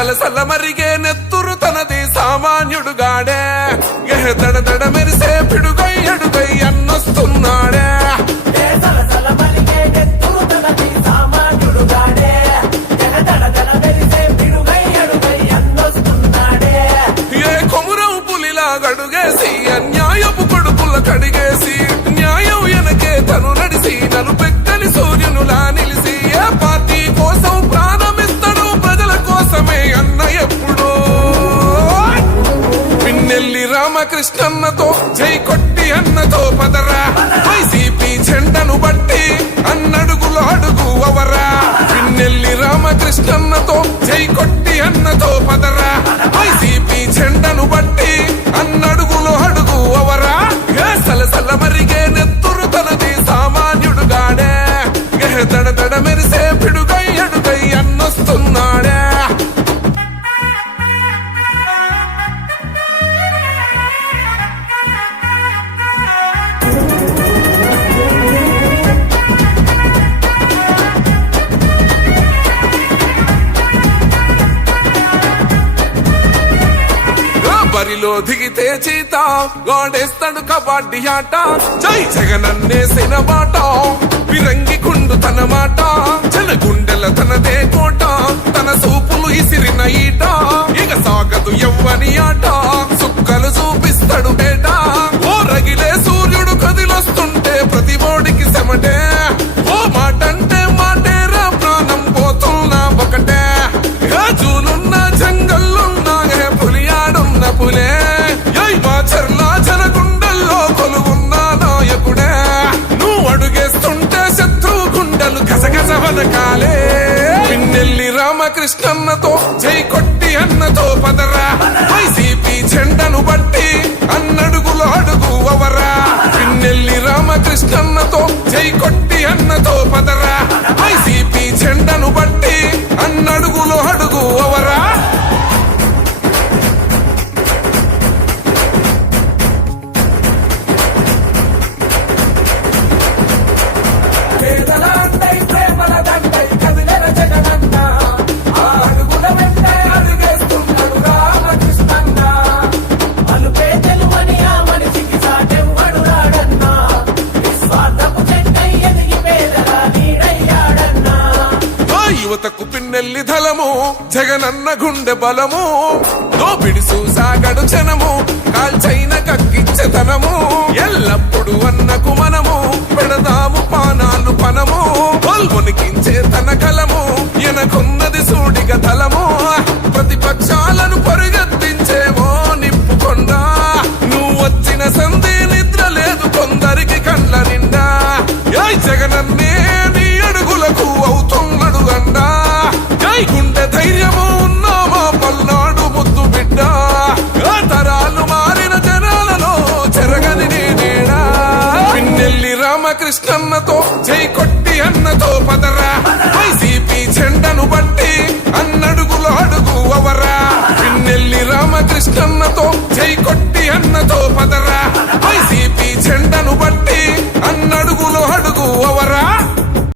సలసల మరిగే నెత్తురు తనది సామాన్యుడు గాడే. ఎహ దడ దడ మెరిసే పిడుగై అడుగై అన్నొస్తున్నాడే. సామాన్యుడుగాడే గడుగేసి అన్యాయపు కొడుకుల కడిగేసి న్యాయం వెనకే తను నడిసి నలుపెక్కని సూర్యునులా నిలిసి రామకృష్ణన్నతో జై కొట్టి అన్నతో పదరా. వైసీపీ జెండను బట్టి అన్నడుగులు అడుగు అవరా. పిన్నెల్లి రామకృష్ణన్నతో జై కొట్టి అన్నతో పదరా. వైసీపీ జెండను బట్టి అన్నడుగులు అడుగు అవరా. ఏ సలసల మరిగే నెత్తురు తనది సామాన్యుడు గాడే ఏ దడ దడ మెరిసే బరిలో దిగితే చీత. గోడేస్తాడు కబడ్డీ ఆట. జై జగనన్నేసిన బాట విరంగి కుండు తన మాట. జన గుండెల తనదే కోట. తన సూపులు ఇసిరిన ఈట. ఇక సాగదు ఎవ్వని ఆట. సుక్కలు చూపిస్తాడు బేట. ఓ రగిలే నెల్లి రామకృష్ణన్నతో జై కొట్టి అన్నతో పదరా. యువతకు పిన్నెల్లి ధలము జగనన్న గుండె బలము దోపిడి సాగడు జనము కాల్చైన కక్కిచ్చతనము ఎల్లప్పుడు అన్నకు మనము పెడదాము పానాలు పనము పల్వనికించే గుండె ధైర్యము ఉన్నావా పల్నాడు ముద్దు బిడ్డ. తరాలు మారిన జనాలలో చెరగని నేనేడా పిన్నెల్లి రామకృష్ణన్నతో జై కొట్టి అన్నతో పద